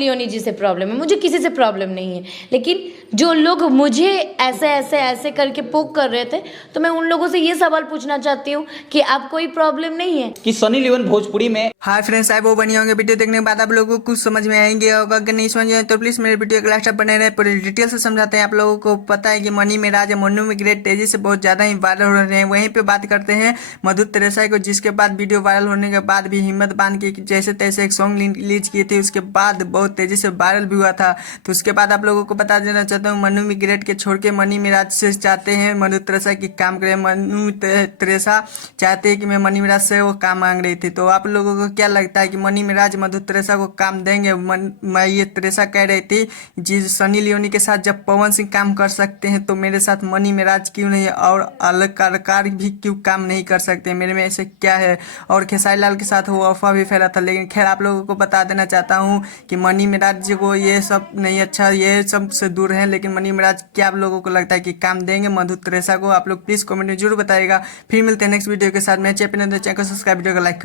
Leone जी से problem है, मुझे किसी से प्रॉब्लम नहीं है। लेकिन जो लोग मुझे ऐसे ऐसे ऐसे करके पोक कर रहे थे, तो मैं उन लोगों से ये सवाल पूछना चाहती हूँ कि आप कोई प्रॉब्लम नहीं है कि सनी लियोन भोजपुरी में। हाय फ्रेंड्स, आई वो बनी होंगे। वीडियो देखने के बाद आप लोगों को कुछ समझ में आएंगे, और अगर नहीं समझ में तो प्लीज मेरे वीडियो के लास्ट तक बने रहे, पूरी डिटेल से समझाते हैं। आप लोगों को पता है कि मनी मेराज मन्नू मिग्रेट तेजी से बहुत ज्यादा ही वायरल हो रहे हैं। वहीं पे बात करते हैं मधु त्रेसाई को, जिसके बाद वीडियो वायरल होने के बाद भी हिम्मत बांध के जैसे तैसे एक सॉन्ग रिलीज किए थे, उसके बाद बहुत तेजी से वायरल भी हुआ था। तो उसके बाद आप लोगों को बता देना चाहता हूँ, मन्नू मिग्रेट के छोड़ के मनी मेराज से चाहते हैं मधु त्रेसाई की काम करे। मन्नू त्रेसा चाहते हैं कि मैं मनी मेराज से वो काम मांग रही थी। तो आप लोगों को क्या लगता है कि मनी मिराज मधु त्रेसा को काम देंगे? मैं ये त्रेसा कह रही थी जी, सनी लियोनी के साथ जब पवन सिंह काम कर सकते हैं तो मेरे साथ मनी मिराज क्यों नहीं, और अलग कलाकार भी क्यों काम नहीं कर सकते? मेरे में ऐसे क्या है? और खेसारी लाल के साथ वो अफवाह भी फैला था। लेकिन खैर, आप लोगों को बता देना चाहता हूँ कि मनी मिराज जी को ये सब नहीं अच्छा, ये सब से दूर है। लेकिन मनी मिराज क्या आप लोगों को लगता है कि काम देंगे मधु त्रेसा को? आप लोग प्लीज कमेंट में जरूर बताइएगा। फिर मिलते हैं नेक्स्ट वीडियो के साथ। मैं चैनल को सब्सक्राइब, वीडियो को लाइक